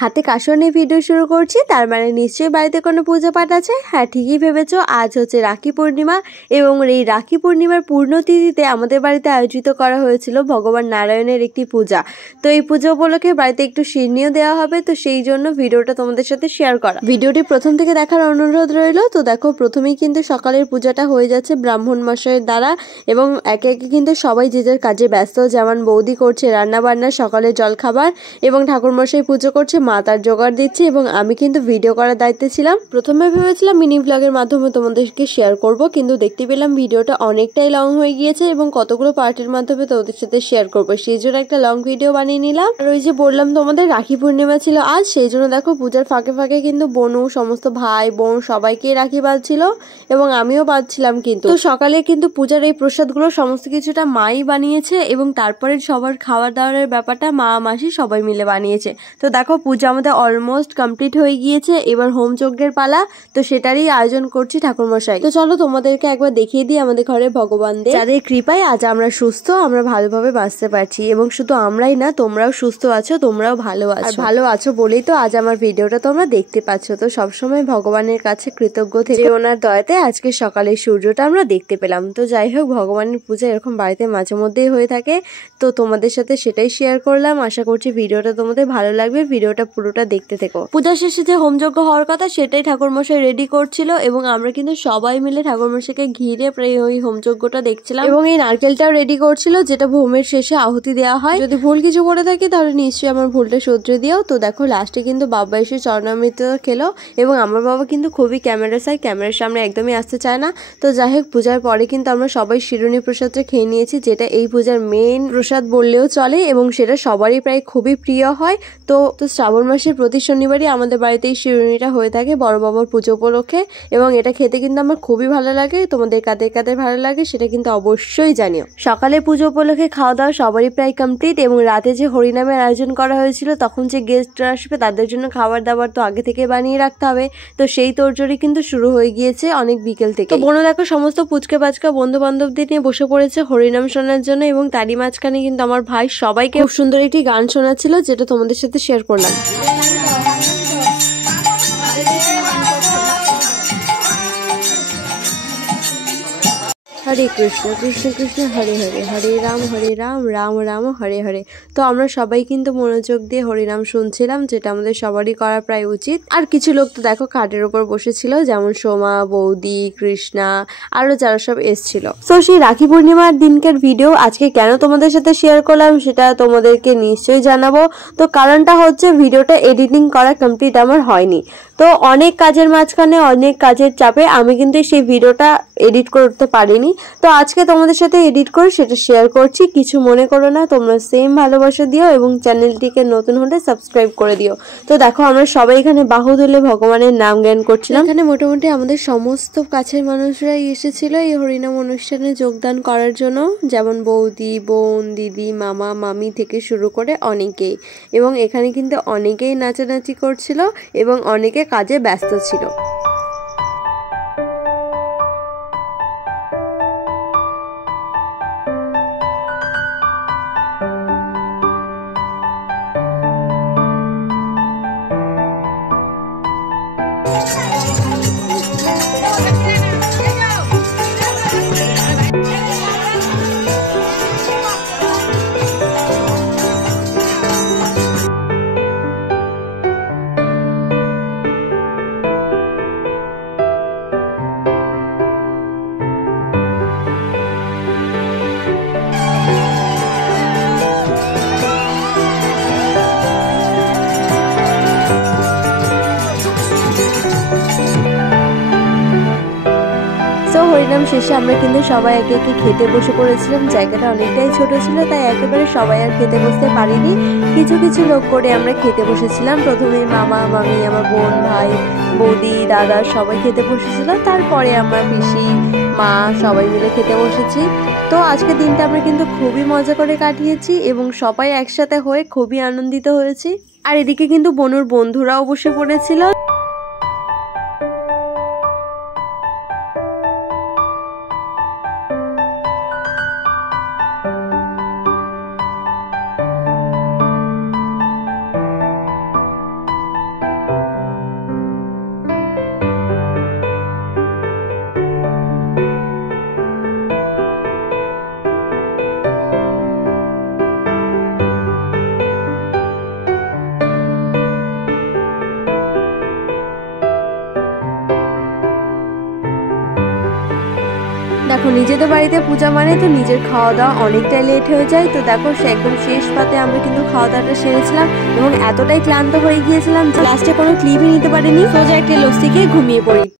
হাতে কাসর নিয়ে ভিডিও শুরু করছি, তার মানে নিশ্চয়ই বাড়িতে কোনো পূজা পাঠ আছে। হ্যাঁ, ঠিকই ভেবেছো, আজ হচ্ছে রাখি পূর্ণিমা এবং এই রাখি পূর্ণিমার পূর্ণতিথিতে আমাদের বাড়িতে আয়োজিত করা হয়েছিল ভগবান নারায়ণের একটি পূজা। তো এই পূজা উপলক্ষে বাড়িতে একটু সিন্নিও দেওয়া হবে, তো সেই জন্য ভিডিওটা তোমাদের সাথে শেয়ার করা। ভিডিওটি প্রথম থেকে দেখার অনুরোধ রইল। তো দেখো, প্রথমেই কিন্তু সকালের পূজাটা হয়ে যাচ্ছে ব্রাহ্মণ মশাইয়ের দ্বারা এবং একে একে কিন্তু সবাই যে যার কাজে ব্যস্ত। যেমন বৌদি করছে রান্না বান্না, সকালে জলখাবার এবং ঠাকুরমশাই পুজো করছে, মা তার জোগাড় দিচ্ছে এবং আমি কিন্তু ভিডিও করার দায়িত্বে ছিলাম। প্রথমে ভেবেছিলাম মিনি ব্লগের মাধ্যমে তোমাদেরকে শেয়ার করব, কিন্তু দেখতে পেলাম ভিডিওটা অনেকটাই লং হয়ে গিয়েছে এবং কতগুলো পার্টের মাধ্যমে তোমাদের সাথে শেয়ার করবো, সেই জন্য একটা লং ভিডিও বানিয়ে নিলাম। আর ওই যে বললাম তোমাদের রাখি পূর্ণিমা ছিল আজ, সেই জন্য দেখো পূজার ফাঁকে ফাঁকে কিন্তু বনু সমস্ত ভাই বোন সবাইকে রাখি বাঁধছিল এবং আমিও বাঁধছিলাম। কিন্তু তো সকালে কিন্তু পূজার এই প্রসাদগুলো সমস্ত কিছুটা মাই বানিয়েছে এবং তারপরে সবার খাওয়ার দাওয়ারের ব্যাপারটা মা মাসি সবাই মিলে বানিয়েছে। তো দেখো পূজা আমাদের অলমোস্ট কমপ্লিট হয়ে গিয়েছে, এবার হোম যজ্ঞের পালা, তো সেটারই আয়োজন করছি ঠাকুরমশাই। তো চলো তোমাদেরকে একবার দেখিয়ে দিই আমাদের ঘরের ভগবানদের, যাদের কৃপায় আজ আমরা সুস্থ, আমরা ভালোভাবে বাঁচতে পারছি এবং শুধু আমরাই না, তোমরাও সুস্থ আছো, তোমরাও ভালো আছো। ভালো আছো বলেই তো আজ আমার ভিডিওটা তোমরা দেখতে পাচ্ছ। তো সবসময় ভগবানের কাছে কৃতজ্ঞ থেকে ওনার দয়াতে আজকে সকালে সূর্যটা আমরা দেখতে পেলাম। তো যাই হোক, ভগবানের পূজা এরকম বাড়িতে মাঝে মধ্যেই হয়ে থাকে, তো তোমাদের সাথে সেটাই শেয়ার করলাম। আশা করছি ভিডিওটা তোমাদের ভালো লাগবে, ভিডিওটা পুরোটা দেখতে থেকো। পূজা শেষে যে হোমযজ্ঞ হওয়ার কথা সেটাই ঠাকুরমশাই রেডি করছিল এবং আমরা কিন্তু সবাই মিলে ঠাকুরমশাইকে ঘিরে প্রায় ওই হোমযজ্ঞটা দেখছিলাম এবং এই নারকেলটাও রেডি করছিল, যেটা হোমের শেষে আহুতি দেওয়া হয়। যদি ভুল কিছু করে থাকি তাহলে নিশ্চয়ই আমার ভুলটা শুধরে দিও। তো দেখো লাস্টে কিন্তু বাবা এসে চরণামৃত খেলো এবং আমার বাবা কিন্তু খুবই ক্যামেরা চাই, ক্যামেরার সামনে একদমই আসতে চায় না। তো যাই হোক, পূজার পরে কিন্তু আমরা সবাই শিরুনি প্রসাদটা খেয়ে নিয়েছি, যেটা এই পূজার মেন প্রসাদ বললেও চলে এবং সেটা সবারই প্রায় খুবই প্রিয় হয়। তো শ্রাবণ মাসের প্রতি শনিবারই আমাদের বাড়িতে এই শিরুনিটা হয়ে থাকে বড় বাবার পুজো উপলক্ষে এবং এটা খেতে কিন্তু আমার খুবই ভালো লাগে। তোমাদের কাদের কাদের ভালো লাগে সেটা কিন্তু অবশ্যই জানিও। সকালে পুজো উপলক্ষে খাওয়া দাওয়া সবারই প্রায় কমপ্লিট এবং রাতে যে হরিনামের আয়োজন করা হয়েছিল, তখন যে গেস্টরা আসবে তাদের জন্য খাবার দাবার তো আগে থেকে বানিয়ে রাখতে হবে, তো সেই তোড়জোড়ি কিন্তু শুরু হয়ে গিয়েছে অনেক বিকেল থেকে। তো বোনো দেখো সমস্ত পুচকে পাচকা বন্ধু বান্ধবদের নিয়ে বসে পড়েছে হরিনাম শোনার জন্য এবং তারই মাঝখানে কিন্তু আমার ভাই সবাইকে খুব সুন্দর একটি গান শোনাচ্ছিল, যেটা তোমাদের সাথে শেয়ার করলাম। হরে কৃষ্ণ কৃষ্ণ কৃষ্ণ হরে হরে, হরে রাম রাম রাম হরে হরে। তো আমরা সবাই কিন্তু মনোযোগ দিয়ে হরিনাম শুনছিলাম, যেটা আমাদের সবারই করা প্রায় উচিত। আর কিছু লোক তো দেখো খাটের উপর বসেছিল, যেমন সোমা, বৌদি, কৃষ্ণা, আরো যারা সব এসছিল। তো সেই রাখি পূর্ণিমার দিনকার ভিডিও আজকে কেন তোমাদের সাথে শেয়ার করলাম সেটা তোমাদেরকে নিশ্চয়ই জানাবো। তো কারণটা হচ্ছে ভিডিওটা এডিটিং করা কমপ্লিট আমার হয়নি, তো অনেক কাজের মাঝখানে অনেক কাজের চাপে আমি কিন্তু সেই ভিডিওটা এডিট করতে পারিনি। তো আজকে তোমাদের সাথে এডিট করে সেটা শেয়ার করছি, কিছু মনে করো না, তোমরা সেম ভালোবাসা দিও এবং চ্যানেলটিকে নতুন হলে সাবস্ক্রাইব করে দিও। তো দেখো আমরা সবাই এখানে বাহু তুলে ভগবানের নাম জ্ঞান করছিলাম। এখানে মোটামুটি আমাদের সমস্ত কাছের মানুষরাই এসেছিল এই হরিনাম অনুষ্ঠানে যোগদান করার জন্য, যেমন বৌদি, বোন, দিদি, মামা, মামি থেকে শুরু করে অনেকেই, এবং এখানে কিন্তু অনেকেই নাচানাচি করছিল এবং অনেকে কাজে ব্যস্ত ছিল। হরিনাম শেষে আমরা কিন্তু সবাই একে একে খেতে বসে পড়েছিলাম। জায়গাটা অনেকটাই ছোট ছিল, তাই একেবারে সবাই আর খেতে বসতে পারিনি, কিছু কিছু লোক করে আমরা খেতে বসেছিলাম। প্রথমে মামা, মামি, আমার বোন, ভাই, বৌদি, দাদা সবাই খেতে বসেছিল, তারপরে আমরা পিসি, মা সবাই মিলে খেতে বসেছি। তো আজকের দিনটা আমরা কিন্তু খুবই মজা করে কাটিয়েছি এবং সবাই একসাথে হয়ে খুবই আনন্দিত হয়েছি। আর এদিকে কিন্তু বনুর বন্ধুরাও বসে পড়েছিল। দেখো নিজেদের বাড়িতে পূজা মানে তো নিজের খাওয়া দাওয়া অনেকটাই লেট হয়ে যায়। তো দেখো সে একদম শেষ পাতে আমরা কিন্তু খাওয়া দাওয়াটা সেরেছিলাম এবং এতটাই ক্লান্ত হয়ে গিয়েছিলাম যে লাস্টে কোনো ক্লিপই নিতে পারিনি, সোজা একটা লস্যি খেয়ে ঘুমিয়ে পড়ি।